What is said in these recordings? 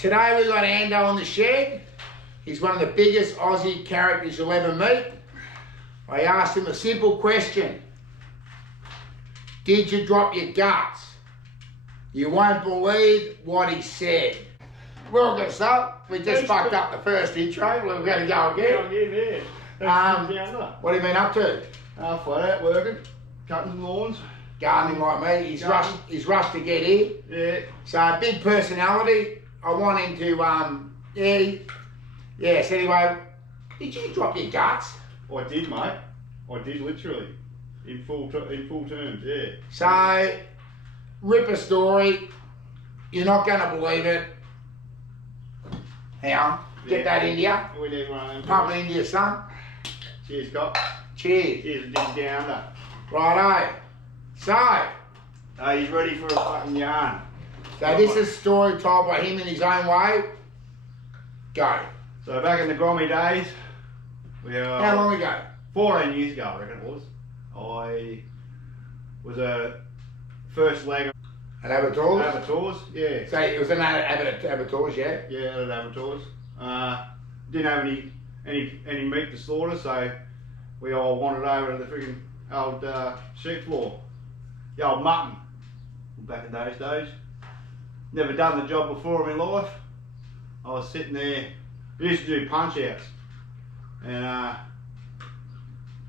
Today we got Ando on the shed. He's one of the biggest Aussie characters you'll ever meet. I asked him a simple question. Did you drop your guts? You won't believe what he said. Welcome, son. We just fucked up the first intro. We're going to go again. What have you been up to? Flat out working, cutting some lawns. Gardening like me. He's rushed to get here. Yeah. So big personality. I want him to yes, anyway, did you drop your guts? I did, mate. I did literally. In full terms, yeah. So, rip a story. You're not going to believe it. Hang on. Get that in you. We need one of them. Pump it into your son. Cheers, Cop. Cheers. Cheers, Didgy down under. Righto. So, He's ready for a fucking yarn. So this is a story told by him in his own way. Go. So back in the grommy days, How long ago? 14 years ago, I reckon it was. I was a first leg At Abattoirs? Abattoirs, yeah. So it was an Abattoirs, yeah? Yeah, at Abattoirs. Didn't have any meat to slaughter, so we all wandered over to the freaking old sheep floor. The old mutton, back in those days. Never done the job before in my life. I was sitting there, we used to do punch outs. And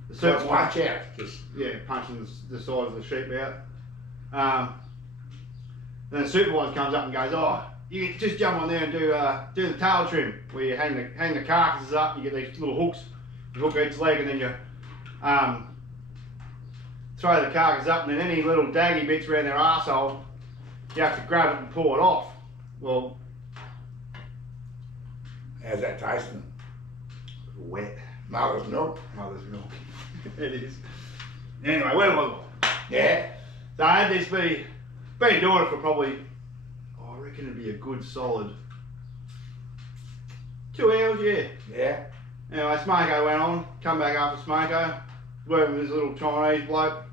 What's punch out? yeah, punching the side of the sheep out. Then the supervisor comes up and goes, oh, you can just jump on there and do the tail trim, where you hang the carcasses up, you get these little hooks, you hook each leg and then you throw the carcass up, and then any little daggy bits around their arsehole, you have to grab it and pull it off. Well, How's that tasting? wet. Mother's milk. Mother's milk. It is. Anyway, where was I? Yeah. So I had this been doing it for probably, I reckon it'd be a good solid 2 hours, yeah. Yeah. Anyway, Smoko went on, come back after Smoko, working with this little Chinese bloke.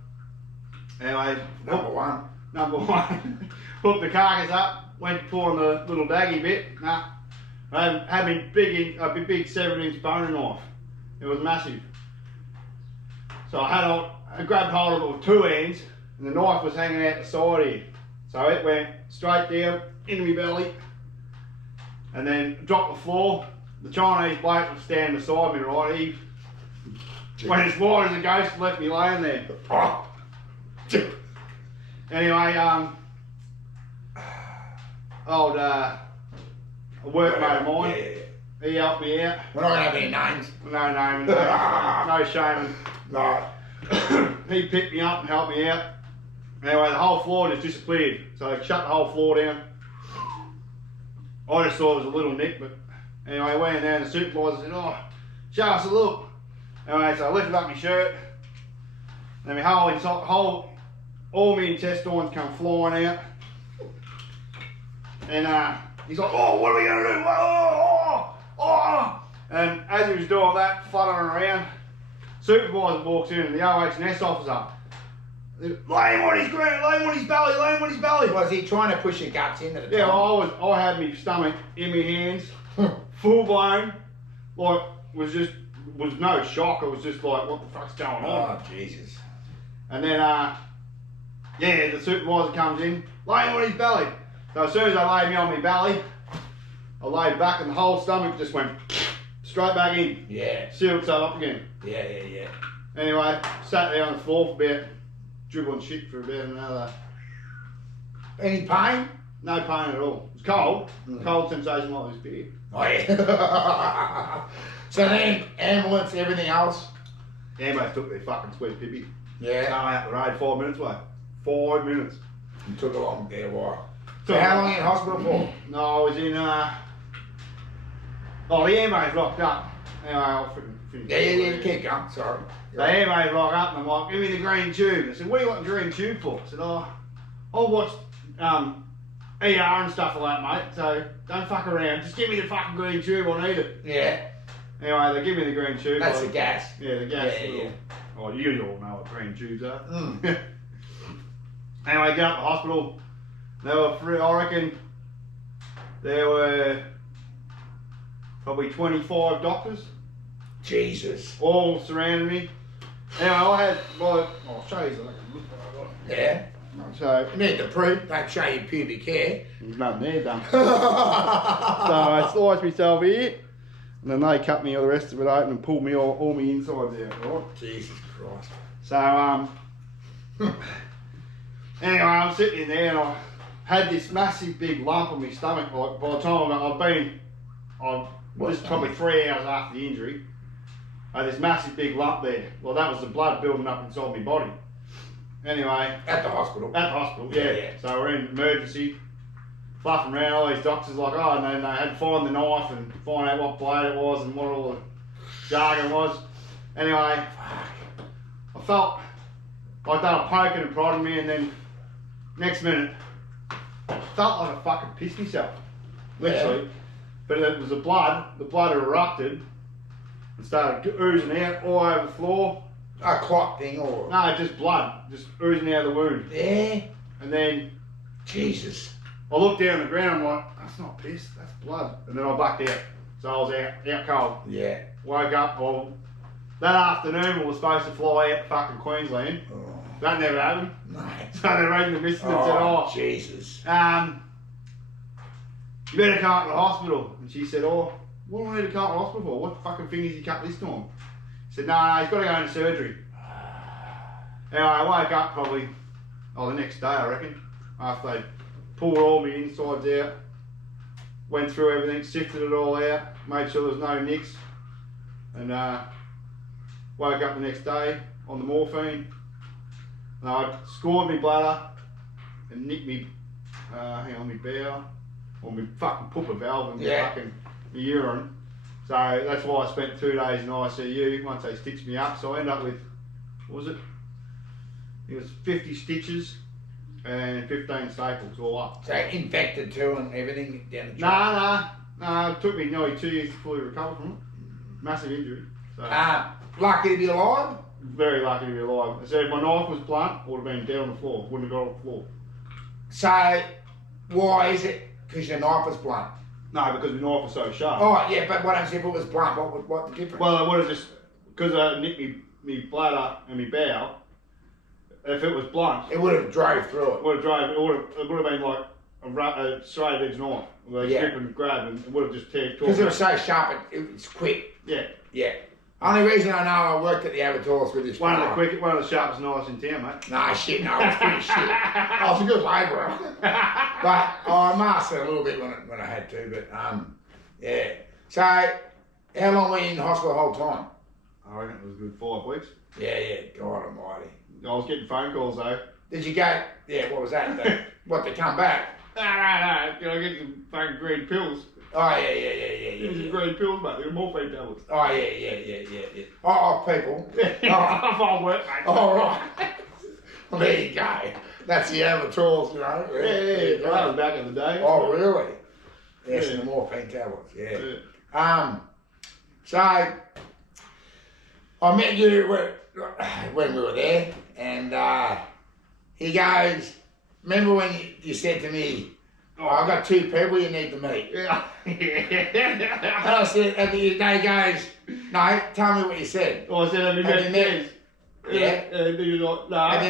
Anyway, Number one. Hooked the carcass up, went to pour on the little daggy bit. Nah, I had me a big 7-inch boning knife. It was massive. So I grabbed hold of it with 2 hands, and the knife was hanging out the side here. So it went straight down into my belly, and then dropped the floor. The Chinese bloke was standing beside me, right? He went as wide as a ghost and left me laying there. Anyway, old a workmate of mine, he helped me out. We're not going to have any names. No naming, no shaming. No. He picked me up and helped me out. Anyway, the whole floor just disappeared. So they shut the whole floor down. I just thought it was a little nick, but anyway, I went in there and the supervisor said, oh, show us a look. Anyway, so I lifted up my shirt, and my all my intestines come flying out. And he's like, oh, what are we going to do? Oh. And as he was doing that, fluttering around, supervisor walks in and the OH&S officer, lay him on his ground, lay him on his belly. Was he trying to push your guts into the Yeah, tongue? I had my stomach in my hands, full blown, like, was no shock, it was just like, what the fuck's going on? Oh, Jesus. And then, yeah, the supervisor comes in, lay him on his belly. So as soon as I laid me on my belly, I laid back and the whole stomach just went straight back in. Yeah. Sealed itself up again. Yeah. Anyway, sat there on the floor for about, dribbling shit for about another. Any pain? No pain at all. It was cold. Cold sensation like this beer. Oh, yeah. So then, ambulance, everything else? The ambulance took their fucking sweet pippy. Yeah. Came out the road 5 minutes away. 5 minutes. It took a long while. So how long in hospital for? No, I was in, the ambulance rocked up. Anyway, I'll finish. Yeah, keep going, sorry. The ambulance rocked up and I'm like, give me the green tube. I said, what do you want the green tube for? I said, oh, I watched ER and stuff like that, mate, so don't fuck around. Just give me the fucking green tube, I need it. Yeah. Anyway, they give me the green tube. That's the gas. Yeah, the gas. Yeah. Oh, you all know what green tubes are. Mm. Anyway, get up to the hospital. They were free, I reckon, There were probably 25 doctors. Jesus. All surrounding me. Anyway, I had, well, I'll show you something. Yeah. So, You need the proof, don't show your pubic hair. there's nothing there done. So I sliced myself here, and then they cut me all the rest of it open and pulled me all my insides out, right? Jesus Christ. So, anyway, I'm sitting in there and I had this massive big lump on my stomach. Like, by the time this is probably 3 hours after the injury, I had this massive big lump there. Well, that was the blood building up inside my body. Anyway. At the hospital? At the hospital, yeah. So we're in emergency, fluffing around, all these doctors like, oh, and then they had to find the knife and find out what blade it was and what all the jargon was. Anyway, I felt like they were poking and prodding me, and then next minute, I felt like I fucking pissed myself. Literally. Yeah. But it was the blood had erupted and started oozing out all over the floor. A clot thing or? No, just blood, just oozing out of the wound. Yeah. And then, Jesus. I looked down on the ground, I'm like, that's not piss, that's blood. And then I backed out. So I was out cold. Yeah. Woke up, well, that afternoon we were supposed to fly out to fucking Queensland. Oh. That never happened. No. So they rang the missus and said, oh, Jesus. You better come up to the hospital. And she said, oh, what do I need to come up to the hospital for? What fucking thing has he cut this time? He said, no, he's got to go into surgery. Anyway, I woke up probably, the next day I reckon, after they pulled all my insides out, went through everything, sifted it all out, made sure there was no nicks, and woke up the next day on the morphine. And I scored my bladder and nicked me, my bowel, or my fucking pooper valve and my fucking my urine. So that's why I spent 2 days in ICU once they stitched me up. So I ended up with, what was it? It was 50 stitches and 15 staples all up. So infected too and everything down the track? Nah. It took me nearly 2 years to fully recover from it. Massive injury. So, lucky to be alive? Very lucky to be alive. I said if my knife was blunt, I would have been dead on the floor. Wouldn't have got off the floor. So why is it? Because your knife was blunt? No, because my knife was so sharp. Oh yeah, but what happens if it was blunt? What the difference? Well, I would have just, because I nicked me bladder and my bowel, if it was blunt, it would have drove through it. It would have been like a straight edge knife. They grip and grab, and it would have just teared. Because it was so sharp, it's quick. Yeah. Yeah. Only reason I know I worked at the Abattoirs with this one of the sharpest knives in town, mate. Nah, shit, no, it was pretty shit. I was a good labourer. But I mastered a little bit when I had to, but yeah. So, how long were you in hospital the whole time? I reckon it was a good 5 weeks. Yeah, God almighty. I was getting phone calls though. Did you go, what was that? To come back? No. Can I get some fucking green pills? Oh, yeah. Give me some green pills, mate. They're morphine tablets. Oh, yeah. Oh, people. I'll work, mate. Oh, right. Well, there you go. That's the Abattoirs, you know. Yeah. That was back in the day. Oh, really? Yes, and the morphine tablets, yeah. So, I met you when we were there, and he goes, remember when you said to me, I've got 2 people you need to meet. Yeah. And I said, and he goes, no, tell me what you said. Oh, I said, have you met Des? Yeah. Do you not? No. Have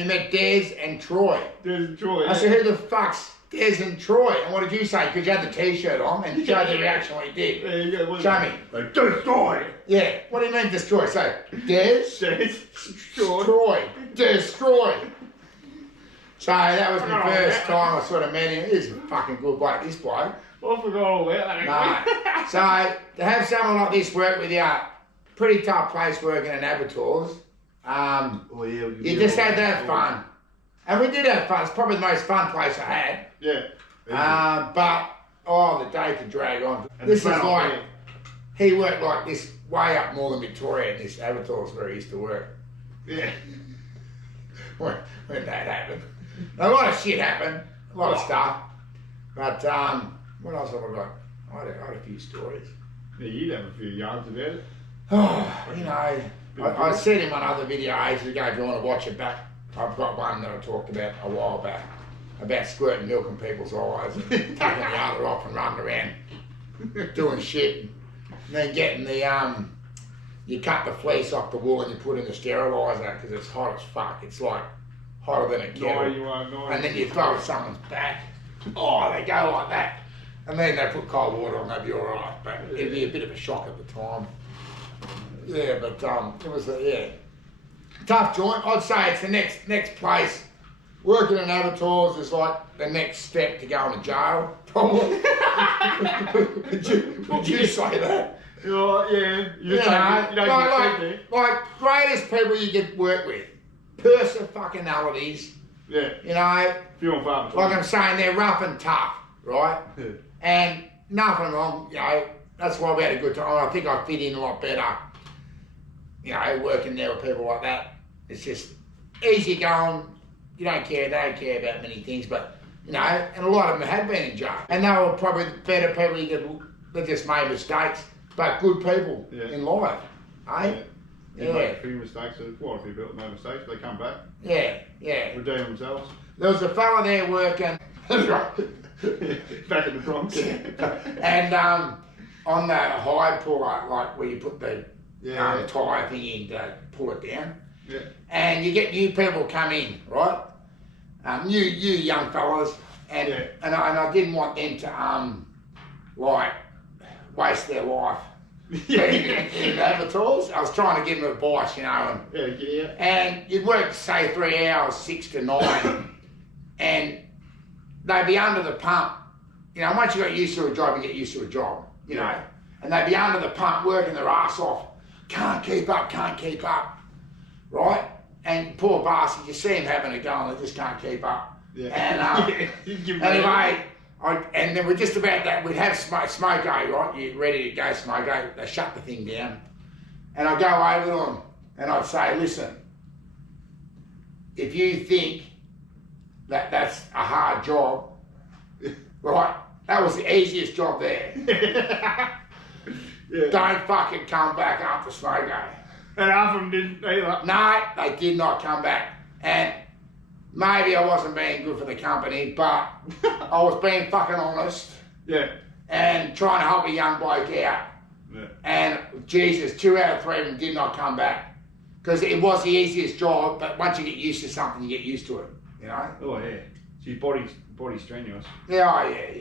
you met Des and Troy? Des and Troy. I said, who the fuck's Des and Troy? And what did you say? Because you had the t-shirt on and showed the reaction what you did. There you go. Show me. Like, destroy. Yeah. What do you mean destroy? So, Des, Troy. Destroy. So that was my first time I sort of met him. He's a fucking good bloke, this bloke. I forgot all that. No. So to have someone like this work with you, pretty tough place working in Abattoirs. You just had to have fun. And we did have fun. It's probably the most fun place I had. Yeah. But, the day could drag on. And this is like, he worked like this way up northern Victoria in this Abattoirs where he used to work. Yeah. when that happened. A lot of shit happened, a lot of stuff. But what else have I got? I had a few stories. Yeah, you'd have a few yarns about it. Oh, you know, I said in one other video ages ago, if you want to watch it back, I've got one that I talked about a while back. about squirting milk in people's eyes and taking the other off and running around doing shit. And then getting the, you cut the fleece off the wool and you put in the steriliser because it's hot as fuck. It's like hotter than a kettle. And then you throw it someone's back. Oh, they go like that. And then they put cold water on, they'd be alright. But it'd be a bit of a shock at the time. Yeah, but it was tough joint. I'd say it's the next place. Working in abattoirs is like the next step to going to jail, probably. would you say that? Yeah. You don't like greatest people you could work with. Personalities. Yeah. You know, like I'm saying, they're rough and tough, right? Yeah. And nothing wrong, you know, that's why we had a good time. I think I fit in a lot better, you know, working there with people like that. It's just easy going. You don't care, they don't care about many things, but, you know, and a lot of them had been in jail. And they were probably the better people you could, they just made mistakes, but good people in life, eh? You make a few mistakes, and quite a few people make mistakes, they come back. Yeah. Redeem themselves. There was a fella there working. Back in the Bronx. And on the hide puller, like where you put the tyre thing in to pull it down. Yeah. And you get new people come in, right? You young fellas, and I didn't want them to like waste their life in abattoirs. I was trying to give them advice, you know. And you'd work say 3 hours, 6 to 9, and they'd be under the pump. You know, once you got used to a job, you get used to a job, you know. And they'd be under the pump working their ass off. Can't keep up. Right? And poor bastards, you see them having a go and they just can't keep up. Yeah. And anyway, and then we're just about that, we'd have smoke right? You're ready to go smoke they shut the thing down. And I'd go over to them and I'd say, listen, if you think that that's a hard job, right, that was the easiest job there. Don't fucking come back after smoke. And half of them didn't either. No, they did not come back. And maybe I wasn't being good for the company, but I was being fucking honest. Yeah. And trying to help a young bloke out. Yeah. And Jesus, 2 out of 3 of them did not come back. Because it was the easiest job, but once you get used to something, you get used to it, you know? Oh, yeah. So your body's strenuous. Yeah.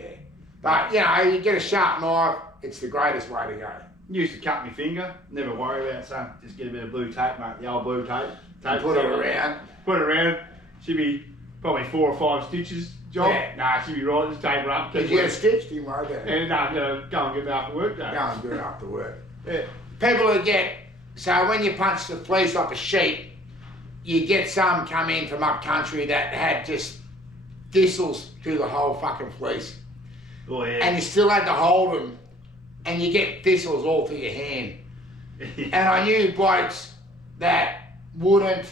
But, you know, you get a sharp knife, it's the greatest way to go. Used to cut my finger, never worry about something. Just get a bit of blue tape, mate, the old blue tape. Put it around. Put it around. Should be probably 4 or 5 stitches job. Yeah. Nah, should be right, just tape it up. Did you get a stitch? Didn't worry about it. And go and get it after work, though. Go and do it after work. Yeah. People who get, so when you punch the fleece off a sheep, you get some come in from up country that had just thistles through the whole fucking fleece. Oh, yeah. And you still had to hold them, and you get thistles all through your hand. And I knew blokes that wouldn't.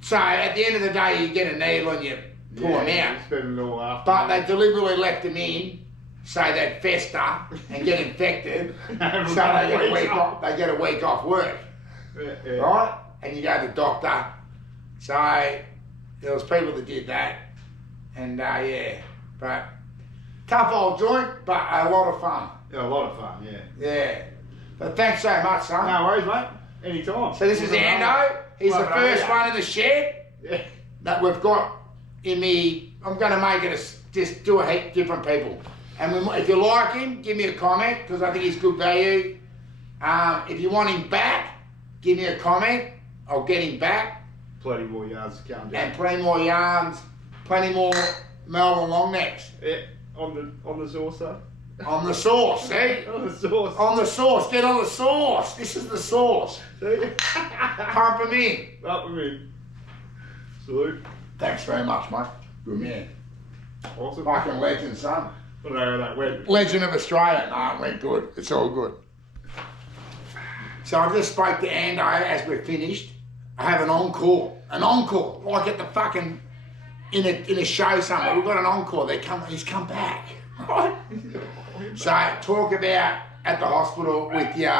So at the end of the day, you get a needle and you pull them out. Spend it all after. But they deliberately left them in so they'd fester and get infected. So they get a week off. They get a week off work, right? And you go to the doctor. So there was people that did that, and but tough old joint, but a lot of fun. Yeah, a lot of fun, Yeah. But thanks so much, son. No worries, mate. Anytime. So this is Ando. He's the first one in the shed that we've got in the. I'm going to make it just do a heap different people. And if you like him, give me a comment because I think he's good value. If you want him back, give me a comment. I'll get him back. Plenty more yards to come down. And plenty more yarns, plenty more Melbourne long necks. Yeah, on the saucer. On the sauce, see? On the sauce. On the sauce. Get on the sauce. This is the sauce. See? Pump them in. Pump them in. Salute. Thanks very much, mate. Good man. Awesome. Fucking legend, son. I don't know how that went. Legend of Australia. No, it went good. It's all good. So I just spoke to Ando as we're finished. I have an encore. An encore. Like at the fucking, in a show somewhere. We've got an encore. He's come back. Right? So talk about at the hospital with your...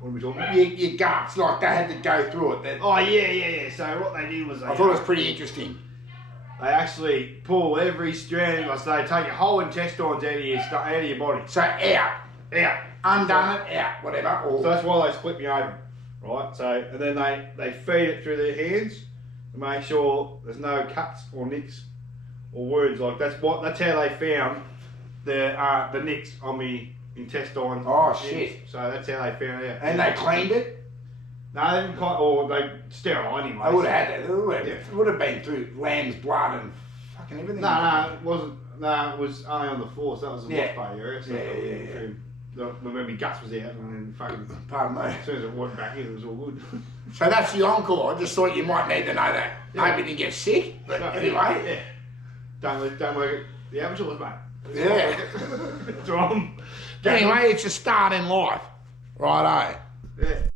What are we talking about? Your guts. Like they had to go through it. Oh, yeah. So what they did was I thought it was pretty interesting. they actually pull every strand. Like, so they take your whole intestines out of your body. So out. Undone it, out, whatever. Or... So that's why they split me open, right? So, and then they feed it through their hands to make sure there's no cuts or nicks or wounds. Like that's how they found the nicks on me intestines. Oh shit! So that's how they found out. And they cleaned it. No, they didn't quite, or they sterile anyway. I would have had that. It would have been through lamb's blood and fucking everything. No, it wasn't. No, it was only on the floor. So that was the wash bay area. So when my guts was out, and then fucking. Pardon me. As soon as it went back in, it was all good. So that's the encore. I just thought you might need to know that. Yeah. Hope you didn't get sick. But anyway. Yeah. Don't work at the amateurs, mate. Yeah. That's wrong. Anyway, it's a start in life. Righto. Yeah.